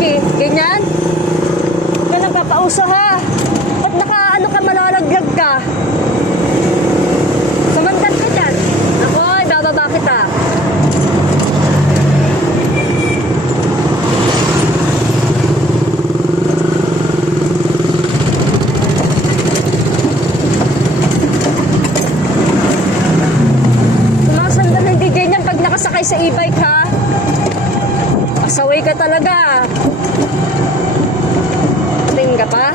Pinky. Ganyan. Huwag ka nagpapauso ha. Ba't naka-ano ka, malalaglag ka? Samantan ka dyan. Ako, ibababa kita. Sumasandal hindi ganyan pag nakasakay sa e-bike ha. Pasaway ka talaga. Tingin ka pa?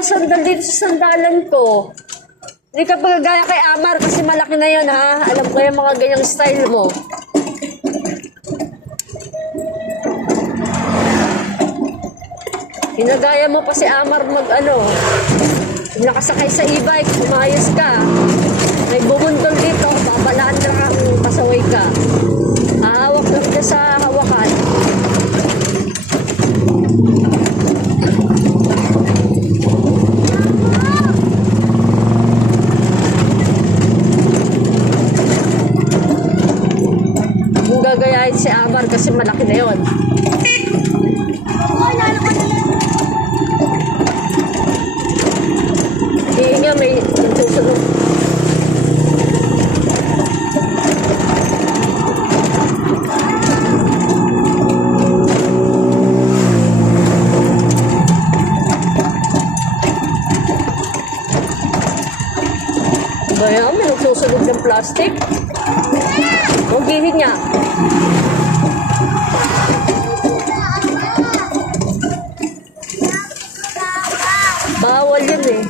Sandal dito sa sandalan ko. Hindi ka pagagaya kay Amar kasi malaki na yun ha. Alam ko yung mga ganyang style mo. Hinagaya mo pa si Amar mag-ano. Nakasakay sa e-bike, umayos ka. May bumundol dito, babalaan na kang pasaway ka. Ahawak lang ka sa hawakan. Kung gagayahin si Amar kasi malaki na yun. Hindi nga may nagsusunod. Kaya may nagsusunod ng plastic. Huwag hihinga. Bawal yun eh.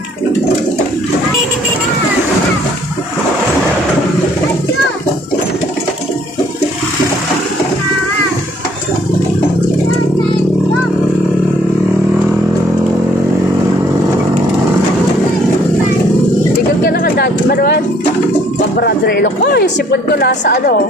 Tigil ka na ka dati, Manuel. Pabaradrelo ko, yung sipon ko nasa ano.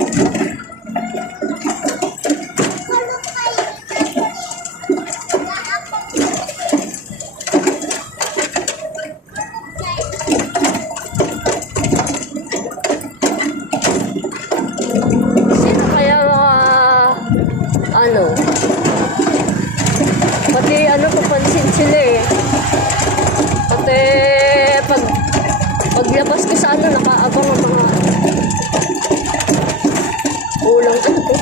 Sino kaya mga ano? Pati ano, papansin sila eh. Pati paglabas ko sa ano, nakaabang ang mga ulang ano to?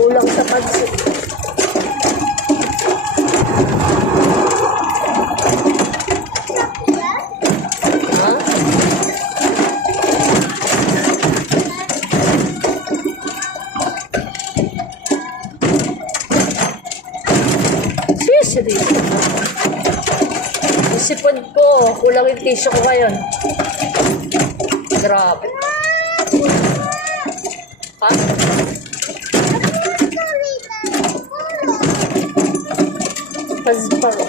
Ulang sa pansin. Ha? Seriously. Sipon ko, kulang yung tissue ko ngayon. Grabe. Ha?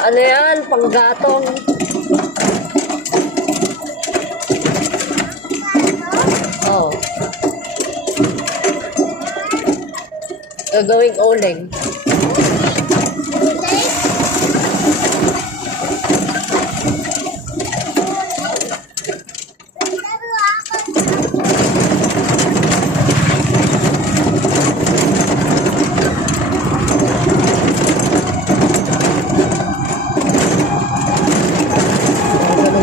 Ano yan? Panggatong. Oh. Gagawing uling.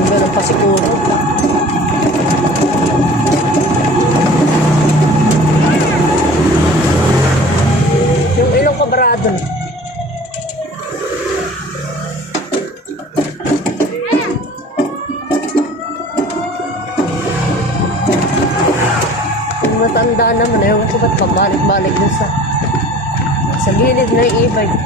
Ganun pa siguro. Yung ilong kabarado. Kung matanda naman, ayaw kasi ba't pabalik-balik dun sa gilid na yung e-bike.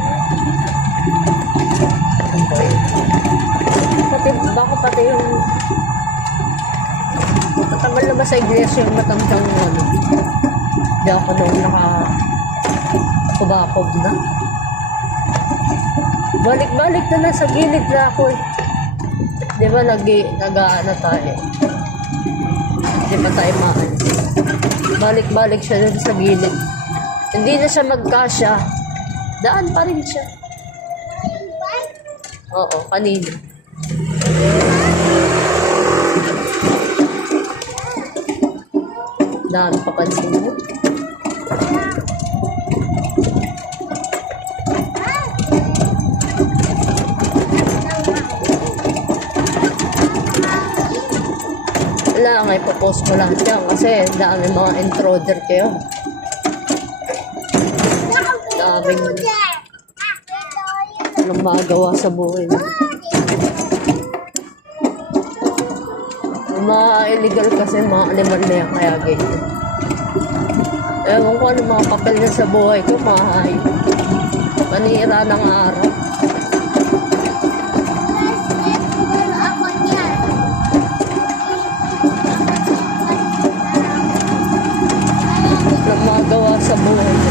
Pati yung matagal na ba sa iglesia yung matandang ano. Hindi ako doon nakakubakog na. Balik-balik na lang sa gilid na ako eh. Di ba nag-aano tayo? Di ba tayo maan? Balik-balik siya doon sa gilid. Hindi na siya magkasya. Daan pa rin siya. Oo, kanina. Daan papansin mo. Wala nga, ipopost ko lang yan kasi dami mga intruder kayo. Daming anong magawa sa buhay mo. Yung mga illegal kasi mga animal na yan, kaya ganyan. Ewan ko ano mga papel niya sa buhay ko, mga hayop. Panira ng araw. Anong magawa sa buhay mo.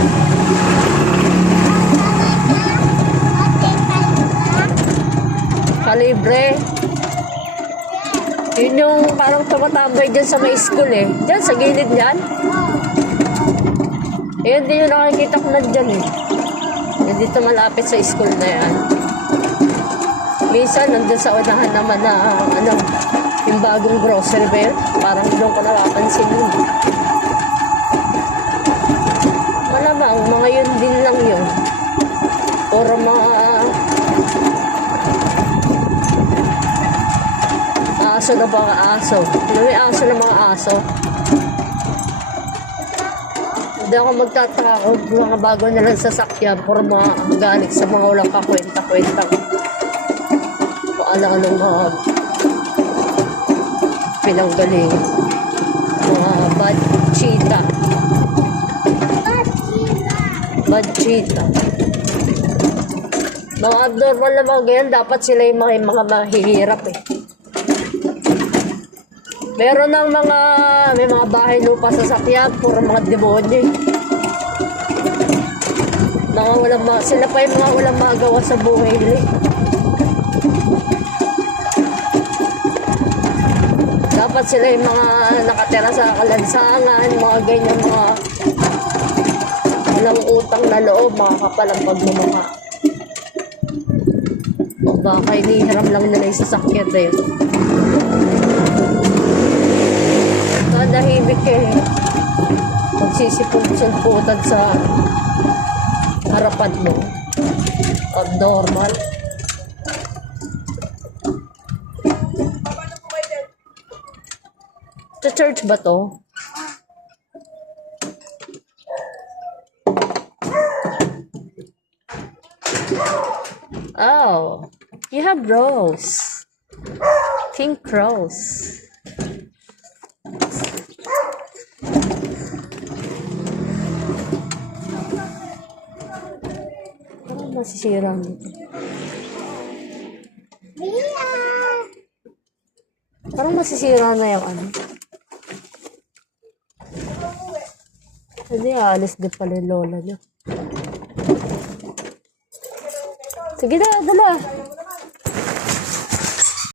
Kalibre. Yun yung parang tumatambay dyan sa may school eh. Dyan, sa gilid dyan. Eh, hindi yung nakikita ko na dyan eh. Yan dito malapit sa school na yan. Minsan, nandun sa unahan naman na, ano, yung bagong grocery ba yun? Parang doon ko nakapansin yun. Malamang, mga yun din lang yun. Puro mga aso na mga aso. May aso na mga aso. Hindi ako magtataka kung mga bago na lang sasakyan. Puro mga galing sa mga walang kakwenta-kwenta. Kung ano-anong mga pinanggaling. Mga bad cheetah. Bad cheetah. Mga abnormal na mga ganyan, dapat sila yung mga mahihirap eh. Meron ng may mga bahay lupa sa sakyan, puro mga demonyo eh. Sila pa yung mga walang magawa sa buhay nila eh. Dapat sila yung mga nakatira sa kalansangan, mga ganyan, mga walang utang na loob, mga kapalang pagmamaka. O baka inihiram lang nila yung sasakyan na yun. Nahimik eh. Magsisipag-sulputan sa harapan mo. Abnormal. Sa church ba to? Oh, you have rose. Pink rose. Parang masisira nito. Parang masisira na yung ano. Hindi, alis din pala yung lola niya. Sige na, dala.